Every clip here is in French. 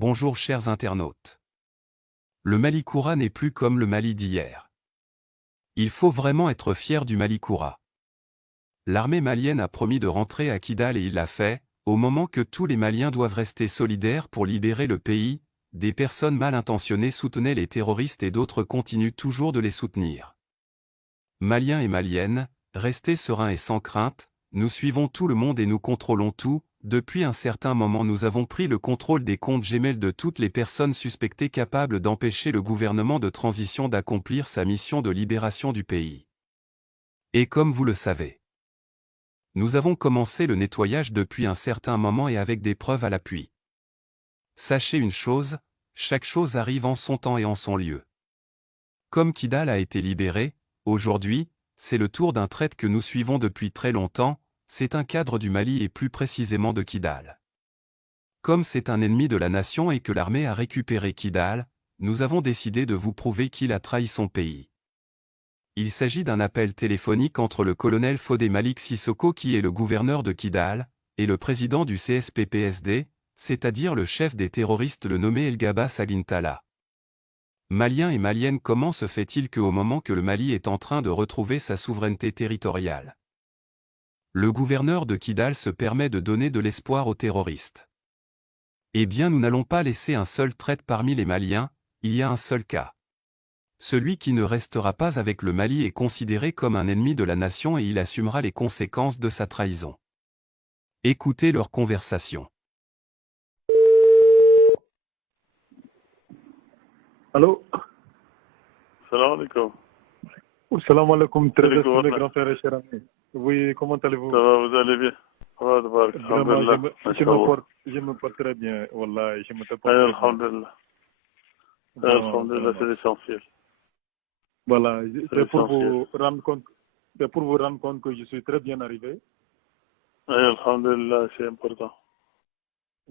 Bonjour chers internautes. Le Mali Koura n'est plus comme le Mali d'hier. Il faut vraiment être fier du Mali Koura. L'armée malienne a promis de rentrer à Kidal et il l'a fait, au moment que tous les Maliens doivent rester solidaires pour libérer le pays, des personnes mal intentionnées soutenaient les terroristes et d'autres continuent toujours de les soutenir. Maliens et Maliennes, restez sereins et sans crainte, nous suivons tout le monde et nous contrôlons tout. Depuis un certain moment nous avons pris le contrôle des comptes Gmail de toutes les personnes suspectées capables d'empêcher le gouvernement de transition d'accomplir sa mission de libération du pays. Et comme vous le savez, nous avons commencé le nettoyage depuis un certain moment et avec des preuves à l'appui. Sachez une chose, chaque chose arrive en son temps et en son lieu. Comme Kidal a été libéré, aujourd'hui, c'est le tour d'un traître que nous suivons depuis très longtemps. C'est un cadre du Mali et plus précisément de Kidal. Comme c'est un ennemi de la nation et que l'armée a récupéré Kidal, nous avons décidé de vous prouver qu'il a trahi son pays. Il s'agit d'un appel téléphonique entre le colonel Fodé Malik Sissoko qui est le gouverneur de Kidal, et le président du CSPPSD, c'est-à-dire le chef des terroristes le nommé El Gaba Sagintala. Maliens et Maliennes, comment se fait-il qu'au moment que le Mali est en train de retrouver sa souveraineté territoriale, le gouverneur de Kidal se permet de donner de l'espoir aux terroristes? Eh bien nous n'allons pas laisser un seul traître parmi les Maliens, il y a un seul cas. Celui qui ne restera pas avec le Mali est considéré comme un ennemi de la nation et il assumera les conséquences de sa trahison. Écoutez leur conversation. Allô? Salam alaikum. Salam alaikum, très Alaikum estimé assalam. grand frère et cher ami. Oui, comment allez-vous? Ça va, vous allez bien? Ouais, tabarak, Vraiment, alhamdulillah. je me porte très bien. Wallah, je me porte Ouais, très bien. alhamdulillah. Vraiment, Alhamdulillah, c'est vraiment. l'essentiel. Voilà, C'est c'est pour l'essentiel. vous rendre compte, c'est pour vous rendre compte que je suis très bien arrivé. Ouais, alhamdulillah, c'est important.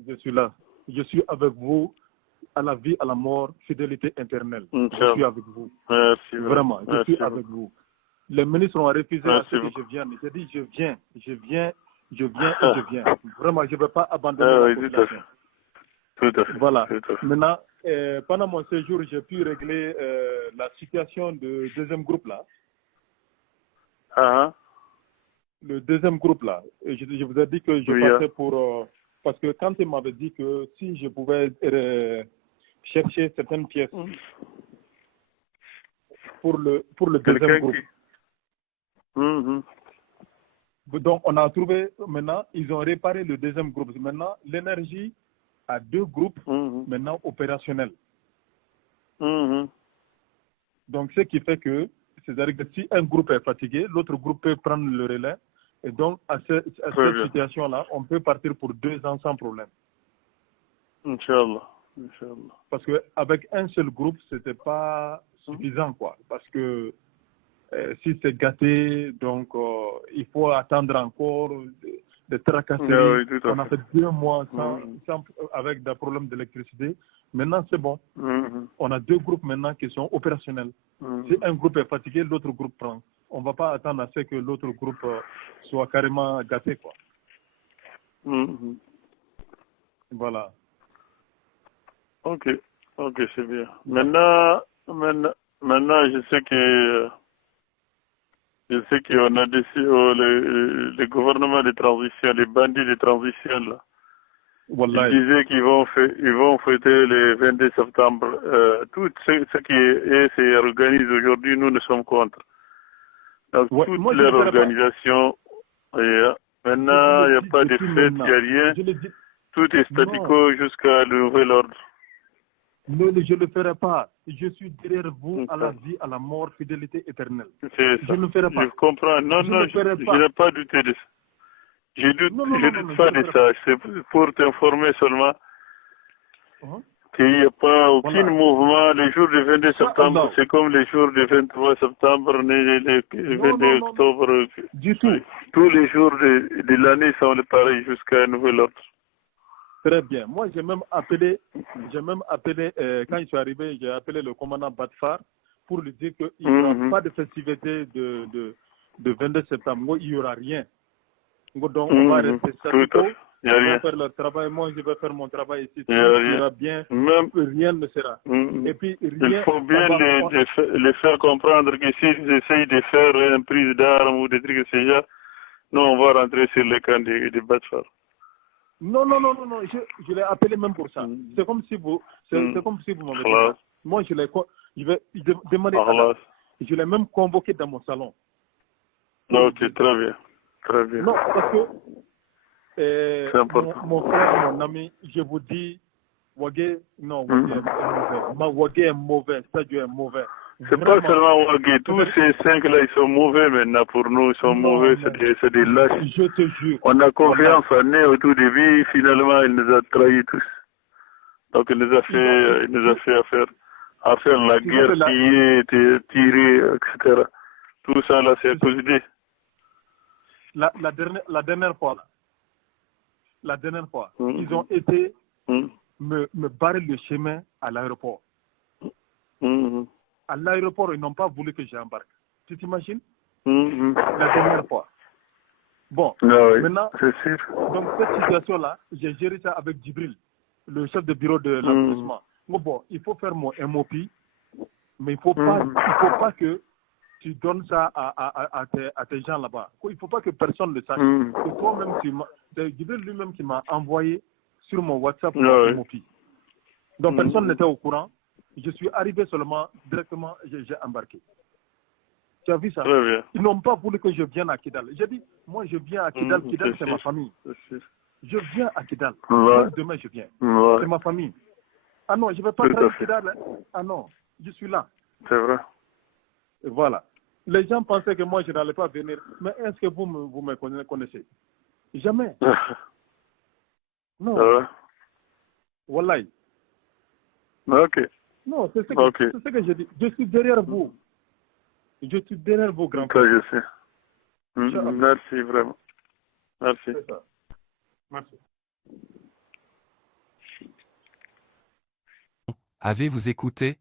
Je suis là. Je suis avec vous à la vie, à la mort, fidélité éternelle. Je suis Inch'Allah. avec vous. Merci. Vraiment, je Merci suis avec vous. Les ministres ont refusé à Merci ce que beaucoup. je vienne. J'ai dit, je viens et je viens. Vraiment, je ne vais pas abandonner Ah la oui, tout à fait. population. Tout à fait. Voilà. Tout à fait. Maintenant, pendant mon séjour, j'ai pu régler la situation du deuxième groupe là. Ah, Le deuxième groupe là. Et je vous ai dit que je oui, passais pour... parce que quand il m'avait dit que si je pouvais chercher certaines pièces pour le deuxième quelqu'un groupe. qui... Mhm. Donc, on a trouvé, maintenant, ils ont réparé le deuxième groupe. Maintenant, l'énergie a deux groupes maintenant opérationnels. Mhm. Donc, ce qui fait que, c'est-à-dire que si un groupe est fatigué, l'autre groupe peut prendre le relais. Et donc, à cette situation-là, on peut partir pour 2 ans sans problème. Inch'Allah. Inch'Allah. Parce qu'avec un seul groupe, ce n'était pas suffisant, quoi. Parce que si c'est gâté, donc il faut attendre encore des tracasseries. Ah oui, tout à On a fait 2 mois avec des problèmes d'électricité. Maintenant, c'est bon. On a 2 groupes maintenant qui sont opérationnels. Si un groupe est fatigué, l'autre groupe prend. On ne va pas attendre à ce que l'autre groupe soit carrément gâté, quoi. Voilà. Ok, c'est bien. Maintenant, je sais qu'on a décidé, les gouvernements de transition, les bandits de transition, là, Wallahi. ils disaient qu'ils vont fêter le 22 septembre. Tout ce qui est organisé aujourd'hui, nous sommes contre. Donc, toutes leurs organisations, maintenant, il n'y a pas de fête, il n'y a rien. Tout est statico jusqu'à le nouvel ordre. Non, je ne le ferai pas. Je suis derrière vous à la vie, à la mort, fidélité éternelle. C'est ça. Je ne le ferai pas. Je comprends. Non, je n'ai pas douté de ça. Je doute pas de ça. C'est pour t'informer seulement qu'il n'y a pas aucun mouvement. Les jours du 22 septembre, c'est comme les jours du 23 septembre, le 22 octobre. Du tout. Tous les jours de l'année sont pareils jusqu'à un nouvel ordre. Très bien. Moi, j'ai même appelé, quand je suis arrivé, j'ai appelé le commandant Batfar pour lui dire qu'il n'y aura pas de festivité de 22 septembre. Moi, il n'y aura rien. Donc, on va rester statu quo. Ils vont faire leur travail, moi je vais faire mon travail ici. Tout ira bien, rien ne sera. Et puis, rien, il faut bien les faire comprendre que s'ils essayent de faire une prise d'armes ou des trucs de ce genre, nous on va rentrer sur les camps de Batfar. Non, je l'ai appelé même pour ça. C'est comme si vous, c'est comme si vous m'avez dit ça. Moi je vais demander je l'ai même convoqué dans mon salon. Ok, très bien. Très bien. Non, parce que mon frère, mon ami, je vous dis, Ouagué, non, Ouagué est mauvais. Ouagué est mauvais, Sadio est mauvais. C'est pas seulement Ouagué, tous ces 5-là, ils sont mauvais maintenant pour nous, ils sont mauvais, c'est des lâches. Je te jure. On a confiance en eux au tout début, finalement, il nous a trahis tous. Donc, il nous a fait à faire la guerre, tirer, etc. Tout ça, là, c'est à cause d'eux. La dernière fois, ils ont été me barrer le chemin à l'aéroport. À l'aéroport, ils n'ont pas voulu que j'embarque. Tu t'imagines? La dernière fois. Bon, maintenant, donc cette situation-là, j'ai géré ça avec Djibril, le chef de bureau de l'arrondissement. Bon, il faut faire mon MOP, mais il faut pas que tu donnes ça à tes gens là-bas. Il ne faut pas que personne le sache. C'est toi-même c'est Djibril lui-même qui m'a envoyé sur mon WhatsApp mon MOP. Donc personne n'était au courant. Je suis arrivé seulement, directement, j'ai embarqué. Tu as vu ça? Ils n'ont pas voulu que je vienne à Kidal. J'ai dit, moi je viens à Kidal. Kidal, c'est ma famille. Je viens à Kidal. Demain, je viens. C'est ma famille. Ah non, je ne vais pas trahir Kidal. Hein. Ah non, je suis là. C'est vrai. Et voilà. Les gens pensaient que moi, je n'allais pas venir. Mais est-ce que vous me connaissez? Jamais. Non. Wallahi. Ok. Non, c'est ce que je dis. Je suis derrière vous. Je suis derrière vos grands frères. Je sais. Merci vraiment. Merci. Merci. Avez-vous écouté?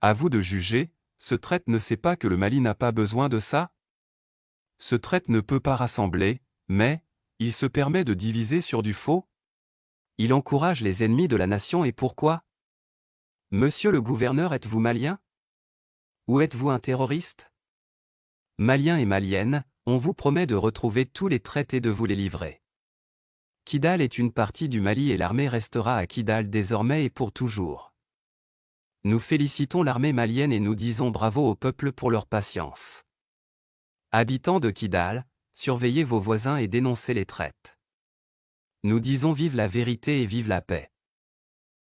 À vous de juger, ce traître ne sait pas que le Mali n'a pas besoin de ça? Ce traître ne peut pas rassembler, mais il se permet de diviser sur du faux? Il encourage les ennemis de la nation et pourquoi? Monsieur le gouverneur, êtes-vous malien? Ou êtes-vous un terroriste? Maliens et Maliennes, on vous promet de retrouver tous les traîtres et de vous les livrer. Kidal est une partie du Mali et l'armée restera à Kidal désormais et pour toujours. Nous félicitons l'armée malienne et nous disons bravo au peuple pour leur patience. Habitants de Kidal, surveillez vos voisins et dénoncez les traîtres. Nous disons vive la vérité et vive la paix.